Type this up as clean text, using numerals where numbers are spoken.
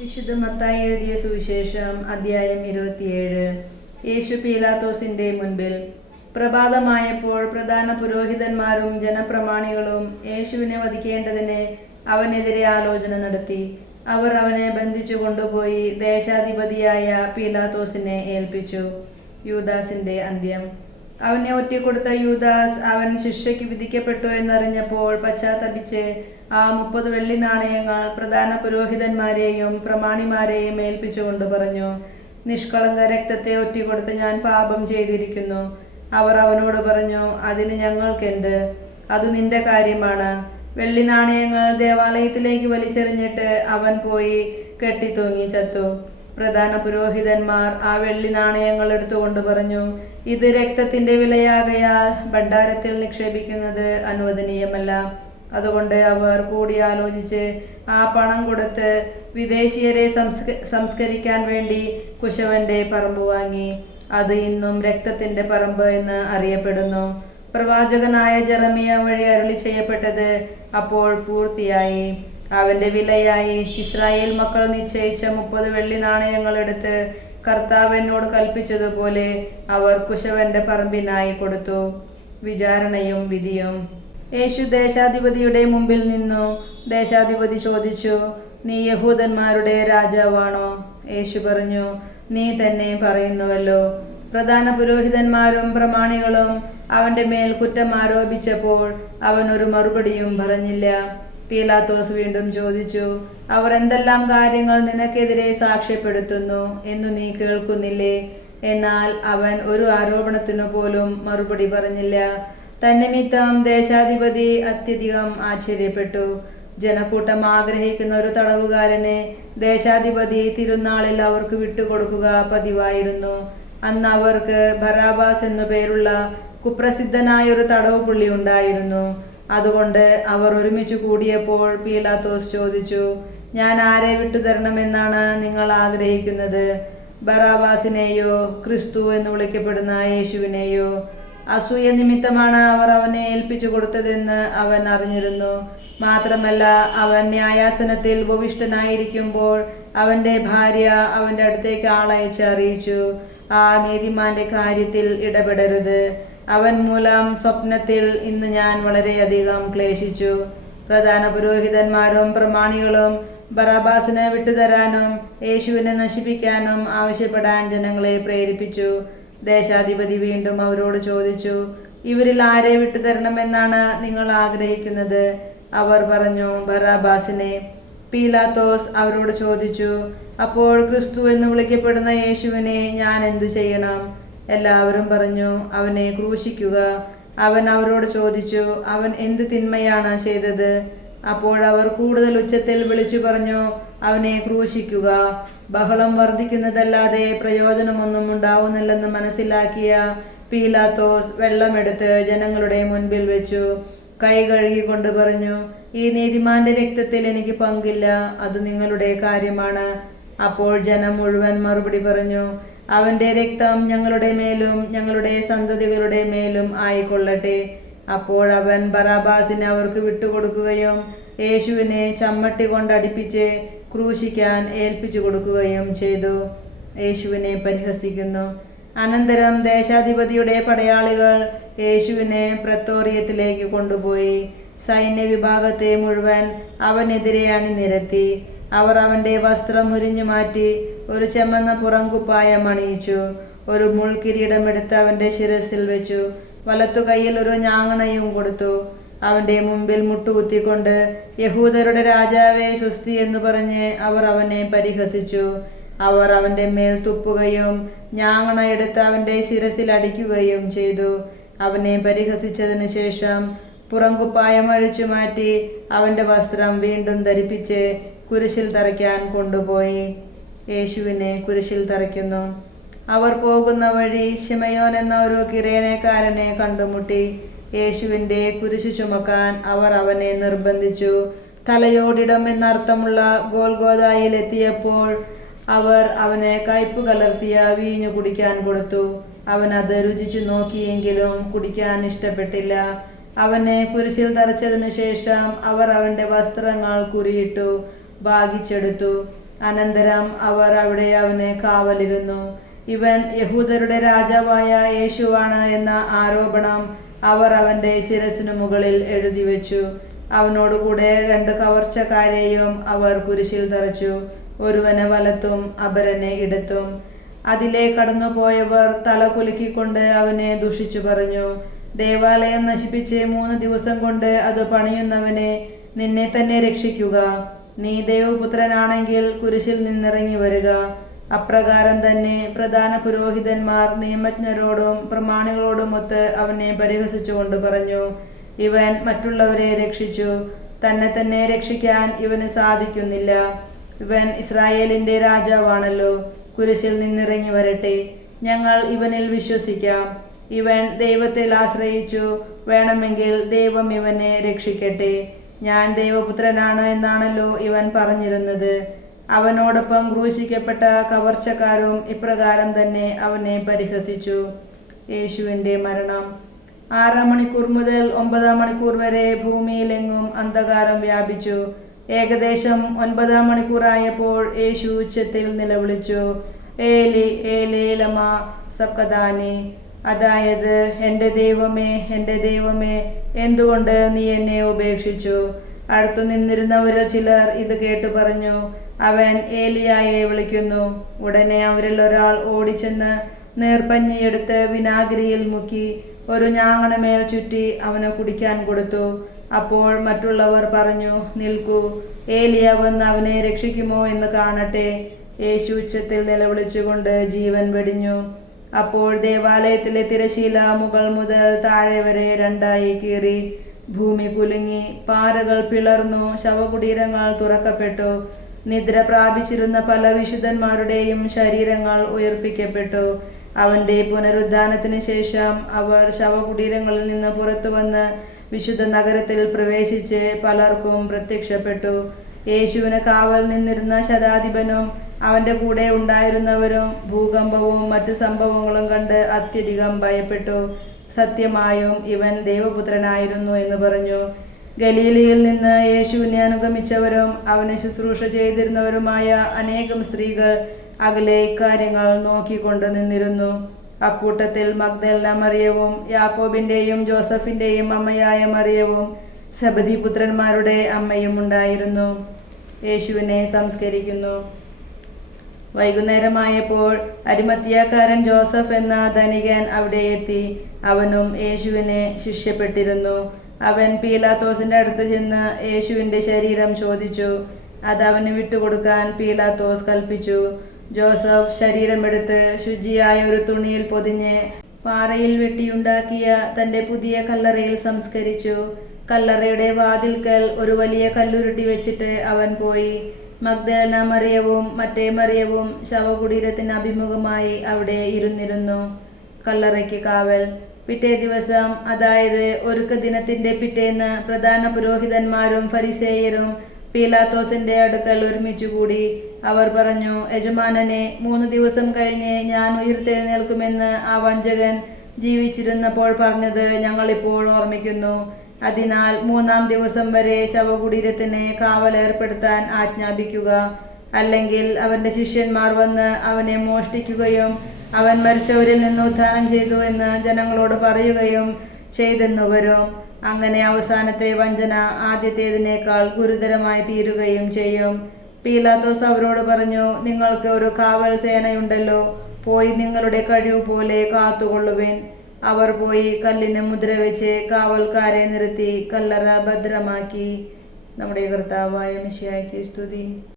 വിശുദ്ധ മത്തായി എഴുതിയ സുവിശേഷം അധ്യായം 27. യേശു പീലാത്തോസിന്റെ മുൻപിൽ. പ്രഭാതമായപ്പോൾ പ്രധാന പുരോഹിതന്മാരും ജനപ്രമാണികളും യേശുവിനെ വധിക്കേണ്ടതിന് അവനെതിരെ ആലോചന നടത്തി. അവർ അവനെ ബന്ധിച്ചു കൊണ്ടുപോയി ദേശാധിപതിയായ പീലാത്തോസിനെ ഏൽപ്പിച്ചു. യൂദാസിന്റെ അന്ത്യം. അവനെ ഒറ്റിക്കൊടുത്ത യൂദാസ് അവൻ ശിക്ഷയ്ക്ക് വിധിക്കപ്പെട്ടു എന്നറിഞ്ഞപ്പോൾ പശ്ചാത്തപിച്ച് ആ 30 വെള്ളി നാണയങ്ങൾ പ്രധാന പുരോഹിതന്മാരെയും പ്രമാണിമാരെയും ഏൽപ്പിച്ചുകൊണ്ട് പറഞ്ഞു, നിഷ്കളങ്ക രക്തത്തെ ഒറ്റിക്കൊടുത്ത് ഞാൻ പാപം ചെയ്തിരിക്കുന്നു. അവർ അവനോട് പറഞ്ഞു, അതിന് ഞങ്ങൾക്കെന്ത്? അത് നിന്റെ കാര്യമാണ്. വെള്ളി നാണയങ്ങൾ ദേവാലയത്തിലേക്ക് വലിച്ചെറിഞ്ഞിട്ട് അവൻ പോയി കെട്ടിത്തൂങ്ങി ചത്തു. പ്രധാന പുരോഹിതന്മാർ ആ വെള്ളി നാണയങ്ങൾ എടുത്തുകൊണ്ട് പറഞ്ഞു, ഇത് രക്തത്തിന്റെ വിലയാകയാൽ ഭണ്ഡാരത്തിൽ നിക്ഷേപിക്കുന്നത് അനുവദനീയമല്ല. അതുകൊണ്ട് അവർ കൂടിയാലോചിച്ച് ആ പണം കൊടുത്ത് വിദേശീയരെ സംസ്കരിക്കാൻ വേണ്ടി കുശവന്റെ പറമ്പ് വാങ്ങി. അത് ഇന്നും രക്തത്തിന്റെ പറമ്പ് എന്ന് അറിയപ്പെടുന്നു. പ്രവാചകനായ ജെറമിയ വഴി അരുളി ചെയ്യപ്പെട്ടത് അപ്പോൾ പൂർത്തിയായി. അവന്റെ വിലയായി ഇസ്രായേൽ മക്കൾ നിശ്ചയിച്ച 30 വെള്ളി നാണയങ്ങൾ എടുത്ത് കർത്താവ് എന്നോട് കൽപ്പിച്ചതുപോലെ അവർ കുശവന്റെ പറമ്പിനായി കൊടുത്തു. വിചാരണയും വിധിയും. യേശു ദേശാധിപതിയുടെ മുമ്പിൽ നിന്നു. ദേശാധിപതി ചോദിച്ചു, നീ യഹൂദന്മാരുടെ രാജാവാണോ? യേശു പറഞ്ഞു, നീ തന്നെ പറയുന്നുവല്ലോ. പ്രധാന പുരോഹിതന്മാരും പ്രമാണികളും അവന്റെ മേൽ കുറ്റം ആരോപിച്ചപ്പോൾ അവൻ ഒരു മറുപടിയും പറഞ്ഞില്ല. പീലാത്തോസ് വീണ്ടും ചോദിച്ചു, അവർ എന്തെല്ലാം കാര്യങ്ങൾ നിനക്കെതിരെ സാക്ഷ്യപ്പെടുത്തുന്നു എന്നു നീ കേൾക്കുന്നില്ലേ? എന്നാൽ അവൻ ഒരു ആരോപണത്തിനു പോലും മറുപടി പറഞ്ഞില്ല. തന്നിമിത്തം ദേശാധിപതി അത്യധികം ആശ്ചര്യപ്പെട്ടു. ജനക്കൂട്ടം ആഗ്രഹിക്കുന്ന ഒരു തടവുകാരനെ ദേശാധിപതി തിരുനാളിൽ അവർക്ക് വിട്ടുകൊടുക്കുക പതിവായിരുന്നു. അന്ന് അവർക്ക് ബറാബാസ് എന്നു പേരുള്ള കുപ്രസിദ്ധനായൊരു തടവ് പുള്ളി ഉണ്ടായിരുന്നു. അതുകൊണ്ട് അവർ ഒരുമിച്ച് കൂടിയപ്പോൾ പീലാത്തോസ് ചോദിച്ചു, ഞാൻ ആരെ വിട്ടുതരണമെന്നാണ് നിങ്ങൾ ആഗ്രഹിക്കുന്നത്? ബറാബാസിനെയോ ക്രിസ്തു എന്ന് വിളിക്കപ്പെടുന്ന യേശുവിനെയോ? അസൂയ നിമിത്തമാണ് അവർ അവനെ ഏൽപ്പിച്ചു കൊടുത്തതെന്ന് അവൻ അറിഞ്ഞിരുന്നു. മാത്രമല്ല, അവൻ ന്യായാസനത്തിൽ ഉപവിഷ്ടനായിരിക്കുമ്പോൾ അവന്റെ ഭാര്യ അവന്റെ അടുത്തേക്ക് ആളയച്ച് അറിയിച്ചു, ആ നീതിമാന്റെ കാര്യത്തിൽ ഇടപെടരുത്. അവൻ മൂലം സ്വപ്നത്തിൽ ഇന്ന് ഞാൻ വളരെയധികം ക്ലേശിച്ചു. പ്രധാന പുരോഹിതന്മാരും പ്രമാണികളും ബറാബാസിനെ വിട്ടുതരാനും യേശുവിനെ നശിപ്പിക്കാനും ആവശ്യപ്പെടാൻ ജനങ്ങളെ പ്രേരിപ്പിച്ചു. ദേശാധിപതി വീണ്ടും അവരോട് ചോദിച്ചു, ഇവരിൽ ആരെ വിട്ടുതരണമെന്നാണ് നിങ്ങൾ ആഗ്രഹിക്കുന്നത്? അവർ പറഞ്ഞു, ബറാബാസിനെ. പീലാത്തോസ് അവരോട് ചോദിച്ചു, അപ്പോൾ ക്രിസ്തു എന്ന് വിളിക്കപ്പെടുന്ന യേശുവിനെ ഞാൻ എന്തു ചെയ്യണം? എല്ലാവരും പറഞ്ഞു, അവനെ ക്രൂശിക്കുക. അവൻ അവരോട് ചോദിച്ചു, അവൻ എന്ത് തിന്മയാണ് ചെയ്തത്? അപ്പോഴവർ കൂടുതൽ ഉച്ചത്തിൽ വിളിച്ചു പറഞ്ഞു, അവനെ ക്രൂശിക്കുക. ബഹളം വർദ്ധിക്കുന്നതല്ലാതെ പ്രയോജനമൊന്നും ഉണ്ടാവുന്നില്ലെന്ന് മനസ്സിലാക്കിയ പീലാത്തോസ് വെള്ളമെടുത്ത് ജനങ്ങളുടെ മുൻപിൽ വെച്ചു കൈ കഴുകിക്കൊണ്ട് പറഞ്ഞു, ഈ നീതിമാന്റെ രക്തത്തിൽ എനിക്ക് പങ്കില്ല, അത് നിങ്ങളുടെ കാര്യമാണ്. അപ്പോൾ ജനം മുഴുവൻ മറുപടി പറഞ്ഞു, അവന്റെ രക്തം ഞങ്ങളുടെ മേലും ഞങ്ങളുടെ സന്തതികളുടെ മേലും ആയിക്കൊള്ളട്ടെ. അപ്പോഴവൻ ബറാബാസിനെ അവർക്ക് വിട്ടുകൊടുക്കുകയും യേശുവിനെ ചമ്മട്ടി കൊണ്ടടിപ്പിച്ച് ക്രൂശിക്കാൻ ഏൽപ്പിച്ചു കൊടുക്കുകയും ചെയ്തു. യേശുവിനെ പരിഹസിക്കുന്നു. അനന്തരം ദേശാധിപതിയുടെ പടയാളികൾ യേശുവിനെ പ്രത്തോറിയത്തിലേക്ക് കൊണ്ടുപോയി സൈന്യ വിഭാഗത്തെ മുഴുവൻ അവനെതിരെ അണിനിരത്തി. അവർ അവന്റെ വസ്ത്രം ഉരിഞ്ഞു മാറ്റി ഒരു ചെമ്മന്ന പുറംകുപ്പായം അണിയിച്ചു. ഒരു മുൾക്കിരീടം എടുത്ത് അവന്റെ ശിരസിൽ വെച്ചു. വലത്തു കൈയിൽ ഒരു ഞാങ്ങണയും കൊടുത്തു. അവന്റെ മുമ്പിൽ മുട്ടുകുത്തിക്കൊണ്ട്, യഹൂദരുടെ രാജാവേ സ്വസ്തി എന്ന് പറഞ്ഞ് അവർ അവനെ പരിഹസിച്ചു. അവർ അവന്റെ മേൽ തുപ്പുകയും ഞാങ്ങണ എടുത്ത് അവന്റെ ശിരസിൽ അടിക്കുകയും ചെയ്തു. അവനെ പരിഹസിച്ചതിന് ശേഷം പുറംകുപ്പായം അഴിച്ചു മാറ്റി അവന്റെ വസ്ത്രം വീണ്ടും ധരിപ്പിച്ച് കുരിശിൽ തറയ്ക്കാൻ കൊണ്ടുപോയി. യേശുവിനെ കുരിശിൽ തറയ്ക്കുന്നു. അവർ പോകുന്ന വഴി ശിമയോൻ എന്ന ഒരു കിരേനക്കാരനെ കണ്ടുമുട്ടി. യേശുവിന്റെ കുരിശു ചുമക്കാൻ അവർ അവനെ നിർബന്ധിച്ചു. തലയോടിടം എന്നർത്ഥമുള്ള ഗോൽഗോഥായിൽ എത്തിയപ്പോൾ അവർ അവന് കയ്പ് കലർത്തിയ വീഞ്ഞു കുടിക്കാൻ കൊടുത്തു. അവൻ അത് രുചിച്ചു നോക്കിയെങ്കിലും കുടിക്കാൻ ഇഷ്ടപ്പെട്ടില്ല. അവനെ കുരിശിൽ തറച്ചതിനു ശേഷം അവർ അവന്റെ വസ്ത്രങ്ങൾ കുരിയിട്ടു ഭാഗിച്ചെടുത്തു. അനന്തരം അവർ അവിടെ അവനെ കാവലിരുന്നു. ഇവൻ യഹൂദരുടെ രാജാവായ യേശുവാണ് എന്ന ആരോപണം അവർ അവന്റെ ശിരസിനു മുകളിൽ എഴുതി വെച്ചു. അവനോടുകൂടെ 2 കവർച്ചക്കാരെയും അവർ കുരിശിൽ തറച്ചു, ഒരുവനെ വലത്തും അപരനെ ഇടത്തും. അതിലെ കടന്നുപോയവർ തല കുലുക്കിക്കൊണ്ട് അവനെ ദുഷിച്ചു പറഞ്ഞു, ദേവാലയം നശിപ്പിച്ച് 3 ദിവസം കൊണ്ട് അത് പണിയുന്നവനെ, നിന്നെ തന്നെ രക്ഷിക്കുക. നീ ദൈവപുത്രനാണെങ്കിൽ കുരിശിൽ നിന്നിറങ്ങി വരിക. അപ്രകാരം തന്നെ പ്രധാന പുരോഹിതന്മാർ നിയമജ്ഞരോടും പ്രമാണികളോടുമൊത്ത് അവനെ പരിഹസിച്ചുകൊണ്ട് പറഞ്ഞു, ഇവൻ മറ്റുള്ളവരെ രക്ഷിച്ചു, തന്നെ തന്നെ രക്ഷിക്കാൻ ഇവന് സാധിക്കുന്നില്ല. ഇവൻ ഇസ്രായേലിന്റെ രാജാവാണല്ലോ. കുരിശിൽ നിന്നിറങ്ങി വരട്ടെ, ഞങ്ങൾ ഇവനിൽ വിശ്വസിക്കാം. ഇവൻ ദൈവത്തിൽ ആശ്രയിച്ചു, വേണമെങ്കിൽ ദൈവം ഇവനെ രക്ഷിക്കട്ടെ. ഞാൻ ദൈവപുത്രനാണ് എന്നാണല്ലോ ഇവൻ പറഞ്ഞിരുന്നത്. അവനോടൊപ്പം ക്രൂശിക്കപ്പെട്ട കവർച്ചക്കാരും ഇപ്രകാരം തന്നെ അവനെ പരിഹസിച്ചു. യേശുവിൻ്റെ മരണം. 6 മണിക്കൂർ മുതൽ 9 മണിക്കൂർ വരെ ഭൂമിയിലെങ്ങും അന്ധകാരം വ്യാപിച്ചു. ഏകദേശം 9 മണിക്കൂറായപ്പോൾ യേശു ഉച്ചത്തിൽ നിലവിളിച്ചു, ഏലി ഏലി ലമാ സബ്കഥാനി, അതായത് എൻ്റെ ദൈവമേ, എൻ്റെ ദൈവമേ, എന്തുകൊണ്ട് നീ എന്നെ ഉപേക്ഷിച്ചു? അടുത്തു നിന്നിരുന്നവരിൽ ചിലർ ഇത് കേട്ടു പറഞ്ഞു, അവൻ ഏലിയായെ വിളിക്കുന്നു. ഉടനെ അവരിൽ ഒരാൾ ഓടിച്ചെന്ന് നേർപ്പഞ്ഞിയെടുത്ത് വിനാഗിരിയിൽ മുക്കി ഒരു ഞാങ്ങണമേൽ ചുറ്റി അവന് കുടിക്കാൻ കൊടുത്തു. അപ്പോൾ മറ്റുള്ളവർ പറഞ്ഞു, നിൽക്കൂ, ഏലിയ വന്ന് അവനെ രക്ഷിക്കുമോ എന്ന് കാണട്ടെ. യേശു ഉച്ചത്തിൽ നിലവിളിച്ചുകൊണ്ട് ജീവൻ വെടിഞ്ഞു. അപ്പോൾ ദേവാലയത്തിലെ തിരശീല മുകൾ മുതൽ താഴെ വരെ 2ആയി കീറി. ഭൂമി കുലുങ്ങി, പാറകൾ പിളർന്നു, ശവകുടീരങ്ങൾ തുറക്കപ്പെട്ടു. നിദ്ര പ്രാപിച്ചിരുന്ന പല വിശുദ്ധന്മാരുടെയും ശരീരങ്ങൾ ഉയർപ്പിക്കപ്പെട്ടു. അവന്റെ പുനരുദ്ധാനത്തിന് ശേഷം അവർ ശവകുടീരങ്ങളിൽ നിന്ന് പുറത്തു വന്ന് വിശുദ്ധ നഗരത്തിൽ പ്രവേശിച്ച് പലർക്കും പ്രത്യക്ഷപ്പെട്ടു. യേശുവിന് കാവൽ നിന്നിരുന്ന ശതാധിപനും അവന്റെ കൂടെ ഉണ്ടായിരുന്നവരും ഭൂകമ്പവും മറ്റു സംഭവങ്ങളും കണ്ട് അത്യധികം ഭയപ്പെട്ടു. സത്യമായും ഇവൻ ദൈവപുത്രനായിരുന്നു എന്ന് പറഞ്ഞു. ഗലീലയിൽ നിന്ന് യേശുവിനെ അനുഗമിച്ചവരും അവനെ ശുശ്രൂഷ ചെയ്തിരുന്നവരുമായ അനേകം സ്ത്രീകൾ അകലെ ഇക്കാര്യങ്ങൾ നോക്കിക്കൊണ്ട് നിന്നിരുന്നു. അക്കൂട്ടത്തിൽ മഗ്ദലന മറിയവും യാക്കോബിന്റെയും ജോസഫിന്റെയും അമ്മയായ മറിയവും സെബദി പുത്രന്മാരുടെ അമ്മയും ഉണ്ടായിരുന്നു. യേശുവിനെ സംസ്കരിക്കുന്നു. വൈകുന്നേരമായപ്പോൾ അരിമത്തിയാക്കാരൻ ജോസഫ് എന്ന ധനികൻ അവിടെ എത്തി. അവനും യേശുവിനെ ശിഷ്യപ്പെട്ടിരുന്നു. അവൻ പീലാത്തോസിന്റെ അടുത്ത് ചെന്ന് യേശുവിന്റെ ശരീരം ചോദിച്ചു. അത് അവന് വിട്ടുകൊടുക്കാൻ പീലാത്തോസ് കൽപ്പിച്ചു. ജോസഫ് ശരീരമെടുത്ത് ശുചിയായ ഒരു തുണിയിൽ പൊതിഞ്ഞ് പാറയിൽ വെട്ടിയുണ്ടാക്കിയ തന്റെ പുതിയ കല്ലറയിൽ സംസ്കരിച്ചു. കല്ലറയുടെ വാതിൽക്കൽ ഒരു വലിയ കല്ലുരുട്ടി വെച്ചിട്ട് അവൻ പോയി. മഗ്ദലന മറിയവും മറ്റേ മറിയവും ശവകുടീരത്തിന് അഭിമുഖമായി അവിടെ ഇരുന്നിരുന്നു. കല്ലറയ്ക്ക് കാവൽ. പിറ്റേ ദിവസം, അതായത് ഒരുക്ക ദിനത്തിന്റെ പിറ്റേന്ന്, പ്രധാന പുരോഹിതന്മാരും ഫരിസേയരും പീലാത്തോസിന്റെ അടുക്കൽ ഒരുമിച്ചുകൂടി. അവർ പറഞ്ഞു, യജമാനനെ, 3 ദിവസം കഴിഞ്ഞ് ഞാൻ ഉയിർത്തെഴുന്നേൽക്കുമെന്ന് ആ വഞ്ചകൻ ജീവിച്ചിരുന്നപ്പോൾ പറഞ്ഞത് ഞങ്ങളിപ്പോൾ ഓർമ്മിക്കുന്നു. അതിനാൽ 3-ാം ദിവസം വരെ ശവകുടീരത്തിന് കാവലേർപ്പെടുത്താൻ ആജ്ഞാപിക്കുക. അല്ലെങ്കിൽ അവന്റെ ശിഷ്യന്മാർ വന്ന് അവനെ മോഷ്ടിക്കുകയും അവൻ മരിച്ചവരിൽ നിന്ന് ഉത്ഥാനം ചെയ്തു എന്ന് ജനങ്ങളോട് പറയുകയും ചെയ്തെന്നു വരും. അങ്ങനെ അവസാനത്തെ വഞ്ചന ആദ്യത്തേതിനേക്കാൾ ഗുരുതരമായി തീരുകയും ചെയ്യും. പീലാത്തോസ് അവരോട് പറഞ്ഞു, നിങ്ങൾക്ക് ഒരു കാവൽ സേനയുണ്ടല്ലോ, പോയി നിങ്ങളുടെ കഴിവ് പോലെ കാത്തുകൊള്ളുവിൻ. അവർ പോയി കല്ലിന് മുദ്ര വെച്ച് കാവൽക്കാരെ നിർത്തി കല്ലറ ഭദ്രമാക്കി. നമ്മുടെ കർത്താവായ മിശിഹായ്ക്ക് സ്തുതി.